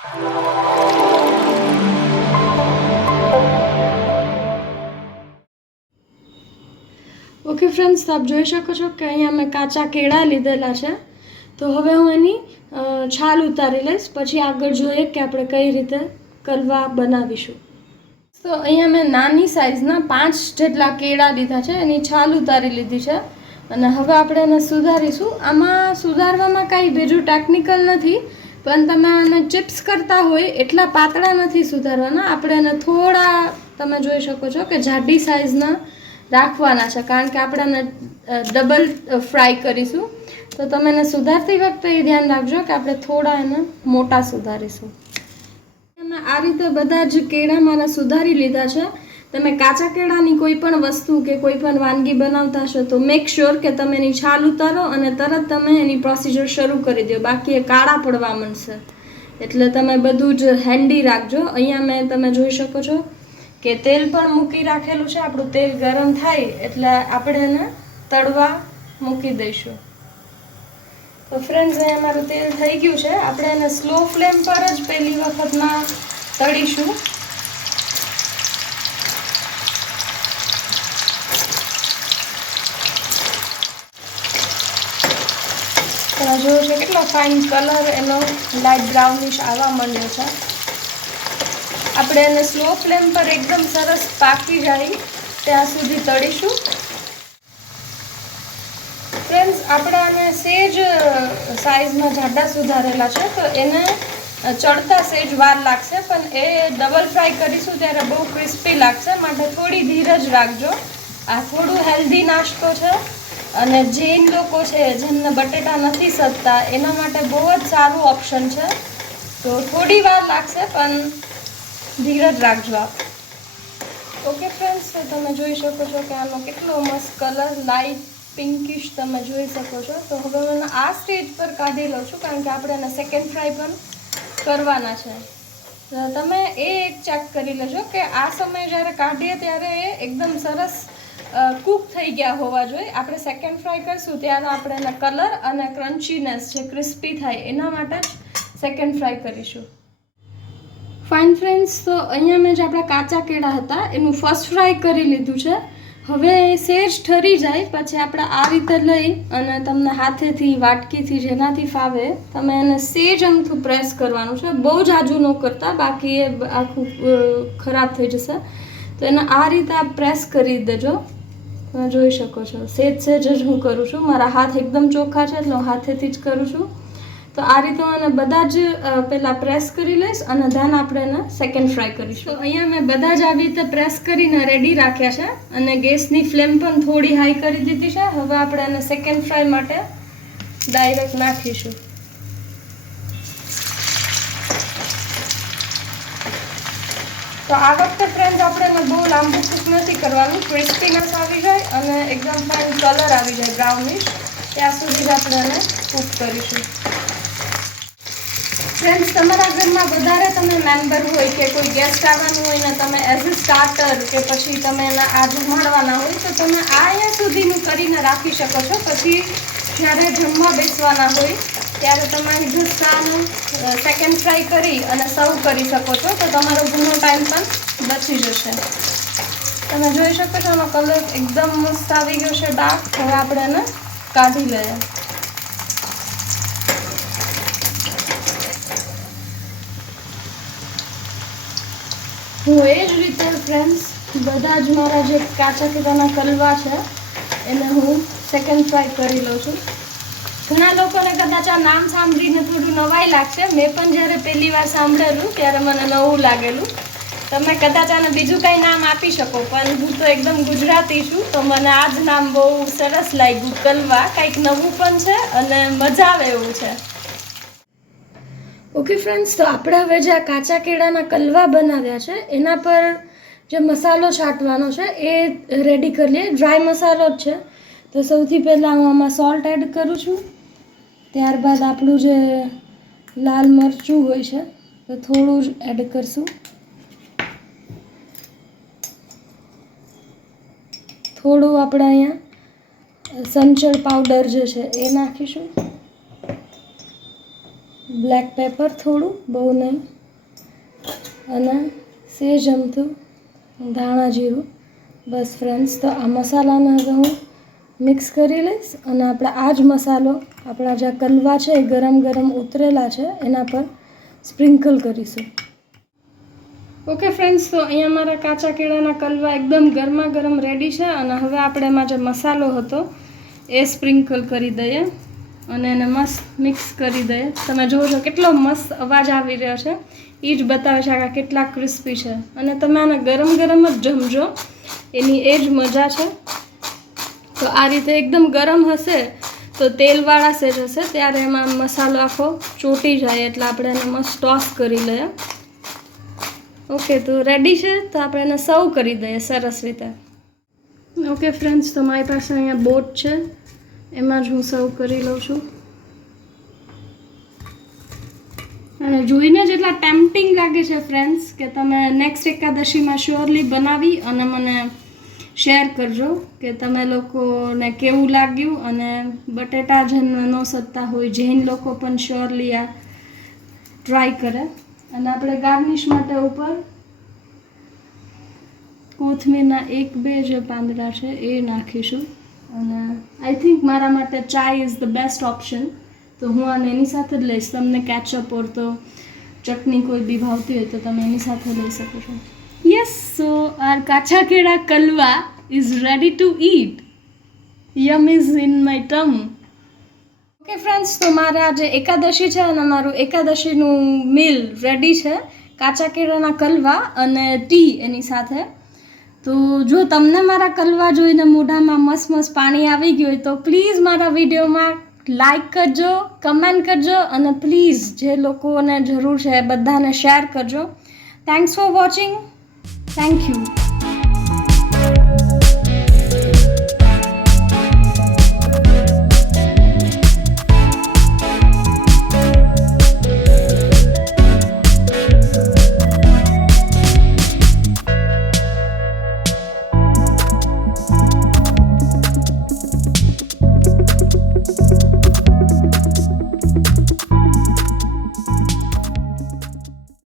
Okay friends, આપ જોઈ શકો છો કે અહીંયા મેં કાચા કેળા લીધેલા છે. તો હવે હું એની છાલ ઉતારી લઈશ, પછી આગળ જોઈએ કે આપણે કઈ રીતે કલવા બનાવીશું. તો અહીંયા મેં નાની સાઇઝના 5 જેટલા કેળા લીધા છે, એની છાલ ઉતારી લીધી છે અને હવે આપણે એને સુધારીશું. આમાં સુધારવામાં કાંઈ બીજું ટેકનિકલ નથી, પણ તમે આને ચિપ્સ કરતા હોય એટલા પાતળા નથી સુધારવાના. આપણે એને થોડા, તમે જોઈ શકો છો કે જાડી સાઇઝના રાખવાના છે, કારણ કે આપણે એને ડબલ ફ્રાય કરીશું. તો તમે એને સુધારતી વખતે એ ધ્યાન રાખજો કે આપણે થોડા એને મોટા સુધારીશું. મેં આ રીતે બધા જ કેળા મારા સુધારી લીધા છે. તમે કાચા કેળાની કોઈ પણ વસ્તુ કે કોઈ પણ વાનગી બનાવતા હશો તો મેક શ્યોર કે તમે એની છાલ ઉતારો અને તરત તમે એની પ્રોસિજર શરૂ કરી દો, બાકી એ કાળા પડવા માંડશે. એટલે તમે બધું જ હેન્ડી રાખજો. અહીંયા મેં તમે જોઈ શકો છો કે તેલ પણ મૂકી રાખેલું છે. આપણું તેલ ગરમ થાય એટલે આપણે એને તળવા મૂકી દઈશું. તો ફ્રેન્ડ્સ, અહીંયા મારું તેલ થઈ ગયું છે. આપણે એને સ્લો ફ્લેમ પર જ પહેલી વખતમાં તળીશું. તમે જોયો છે કેટલો ફાઇન કલર એનો લાઇટ બ્રાઉનિશ આવવા માંડ્યો છે. આપણે એને સ્લો ફ્લેમ પર એકદમ સરસ પાકી જાય ત્યાં સુધી તળીશું. ફ્રેન્ડ્સ, આપણે આને સેજ સાઇઝમાં જાડા સુધારેલા છે, તો એને ચડતા સેજ વાર લાગશે, પણ એ ડબલ ફ્રાય કરીશું ત્યારે બહુ ક્રિસ્પી લાગશે, માટે થોડી ધીરજ રાખજો. આ થોડું હેલ્ધી નાસ્તો છે અને જૈન લોકો છે જેમને બટેટા નથી સદતા એના માટે બહુ જ સારું ઓપ્શન છે. તો થોડી વાર લાગશે, પણ ધીરજ રાખજો આપ. ઓકે ફ્રેન્ડ્સ, તો તમે જોઈ શકો છો કે આનો કેટલો મસ્ત કલર, લાઇટ પિંકિશ તમે જોઈ શકો છો. તો હવે હું આ સ્ટેજ પર કાઢી લઉં છું, કારણ કે આપણે એને સેકન્ડ ફ્રાય પણ કરવાના છે. તમે એ એક ચેક કરી લેજો કે આ સમયે જ્યારે કાઢીએ ત્યારે એ એકદમ સરસ કૂક થઈ ગયા હોવા જોઈએ. આપણે સેકન્ડ ફ્રાય કરીશું ત્યારે આપણે એના કલર અને ક્રન્ચીનેસ જે ક્રિસ્પી થાય એના માટે જ સેકન્ડ ફ્રાય કરીશું. ફાઇન ફ્રેન્ડ્સ, તો અહીંયા મેં જે આપણા કાચા કેળા હતા એનું ફર્સ્ટ ફ્રાય કરી લીધું છે. હવે સેજ ઠરી જાય પછી આપણે આ રીતે લઈ અને તમને હાથેથી, વાટકીથી, જેનાથી ફાવે તમે એને સેજ અમથું પ્રેસ કરવાનું છે. બહુ જ આજુ ન કરતા, બાકી એ આખું ખરાબ થઈ જશે. તો એને આ રીતે આપ પ્રેસ કરી દેજો. તમે જોઈ શકો છો સેજ સેજ જ હું કરું છું. મારા હાથ એકદમ ચોખ્ખા છે એટલે હું હાથેથી જ કરું છું. તો આ રીતે હું એને બધા જ પહેલાં પ્રેસ કરી લઈશ અને ધ્યાન આપણે એને સેકન્ડ ફ્રાય કરીશું. તો અહીંયા મેં બધા જ આવી રીતે પ્રેસ કરીને રેડી રાખ્યા છે અને ગેસની ફ્લેમ પણ થોડી હાઈ કરી દીધી છે. હવે આપણે એને સેકન્ડ ફ્રાય માટે ડાયરેક્ટ નાખીશું. તો આ વખતે ફ્રેન્ડ્સ આપણે એને બહુ લાંબુ કૂક નથી કરવાનું. ક્રિસ્પીનેસ આવી જાય અને એકદમ ફાઇન કલર આવી જાય બ્રાઉનિશ, ત્યાં સુધી જ આપણે એને કૂક કરીશું. ફ્રેન્ડ્સ, તમારા ઘરમાં વધારે તમે મેમ્બર હોય કે કોઈ ગેસ્ટ આવવાનું હોય ને તમે એઝ અ સ્ટાર્ટર કે પછી તમે એના આ જમાડવાના હોય તો તમે આ અહીંયા સુધીનું કરીને રાખી શકો છો. પછી જ્યારે જમવા બેસવાના હોય ત્યારે તમારી જસ્ટ આનું સેકન્ડ ફ્રાય કરી અને સર્વ કરી શકો છો. તો તમારો ઘણો ટાઈમ પણ બચી જશે. તમે જોઈ શકો છો એનો કલર એકદમ મસ્ત આવી ગયો છે ડાર્ક. હવે આપણે એને કાઢી લઈએ. હું એ જ રીતે ફ્રેન્ડ્સ બધા જ મારા જે કાચા કેળાના કલવા છે એને હું સેકન્ડ ફ્રાય કરી લઉં છું. ઘણા લોકોને કદાચ આ નામ સાંભળીને થોડું નવાઈ લાગશે. મેં પણ જ્યારે પહેલી વાર સાંભળેલું ત્યારે મને નવું લાગેલું. તમે કદાચ આને બીજું કંઈ નામ આપી શકો, પણ હું તો એકદમ ગુજરાતી છું તો મને આ જ નામ બહુ સરસ લાગ્યું. કલવા કંઈક નવું પણ છે અને મજા આવે એવું છે. ઓકે ફ્રેન્ડ્સ, તો આપણે હવે જે આ કાચા કેળાના કલવા બનાવ્યા છે એના પર જે મસાલો છાંટવાનો છે એ રેડી કરી લઈએ. ડ્રાય મસાલો જ છે. તો સૌથી પહેલાં હું આમાં સોલ્ટ એડ કરું છું. ત્યારબાદ આપણું જે લાલ મરચું હોય છે તો થોડું જ એડ કરશું. થોડું આપણે અહીંયા સંચળ પાવડર જે છે એ નાખીશું. બ્લેક પેપર થોડું, બહુ નહીં, અને સેજ અમથું ધાણા જીરું. બસ ફ્રેન્ડ્સ, તો આ મસાલાને હવે હું મિક્સ કરી લઈશ અને આપણે આ જ મસાલો આપણા જે કલવા છે એ ગરમ ગરમ ઉતરેલા છે એના પર સ્પ્રિંકલ કરીશું. ઓકે ફ્રેન્ડ્સ, તો અહીંયા મારા કાચા કેળાના કલવા એકદમ ગરમા ગરમ રેડી છે અને હવે આપણે એમાં જે મસાલો હતો એ સ્પ્રિંકલ કરી દઈએ અને એને મસ્ત મિક્સ કરી દઈએ. તમે જુઓ છો કેટલો મસ્ત અવાજ આવી રહ્યો છે, એ જ બતાવે છે કે કેટલા ક્રિસ્પી છે. અને તમે આને ગરમ ગરમ જ જમજો, એની એ જ મજા છે. તો આ રીતે એકદમ ગરમ હશે તો તેલવાળા સેજ હશે ત્યારે એમાં મસાલો આખો ચોટી જાય એટલે આપણે એને મસ્ત ટોસ કરી લઈએ. ઓકે, તો રેડી છે, તો આપણે એને સર્વ કરી દઈએ સરસ રીતે. ઓકે ફ્રેન્ડ્સ, તો મારી પાસે અહીંયા બોટ છે, એમાં જ હું સર્વ કરી લઉં છું. અને જોઈને જ એટલા ટેમ્પટિંગ લાગે છે ફ્રેન્ડ્સ કે તમે નેક્સ્ટ એકાદશીમાં શ્યોરલી બનાવી અને મને શેર કરજો કે તમે લોકોને કેવું લાગ્યું. અને બટેટા જેન ન સત્તા હોય, જૈન લોકો પણ શ્યોરલી આ ટ્રાય કરે. અને આપણે ગાર્નિશ માટે ઉપર કોથમીરના 1-2 જે પાંદડા છે એ નાખીશું. અને આઈ થિંક મારા માટે ચાય ઇઝ ધ બેસ્ટ ઓપ્શન, તો હું આને એની સાથે જ લઈશ. તમને કેચઅપ ઓર તો ચટણી કોઈ બી ભાવતી હોય તો તમે એની સાથે લઈ શકો છો. યસ, સો આર કાચા કેળા કલવા is ready to eat. Yum is in my tum. Okay friends, તો મારે આજે એકાદશી છે અને મારું એકાદશીનું મીલ રેડી છે, કાચા કેળાના કલવા અને ટી એની સાથે. તો જો તમને મારા કલવા જોઈને મોઢામાં મસ્ત પાણી આવી ગયું હોય તો પ્લીઝ મારા વિડીયોમાં લાઈક કરજો, કમેન્ટ કરજો અને પ્લીઝ જે લોકોને જરૂર છે એ બધાને શેર કરજો. Thanks for watching. Thank you.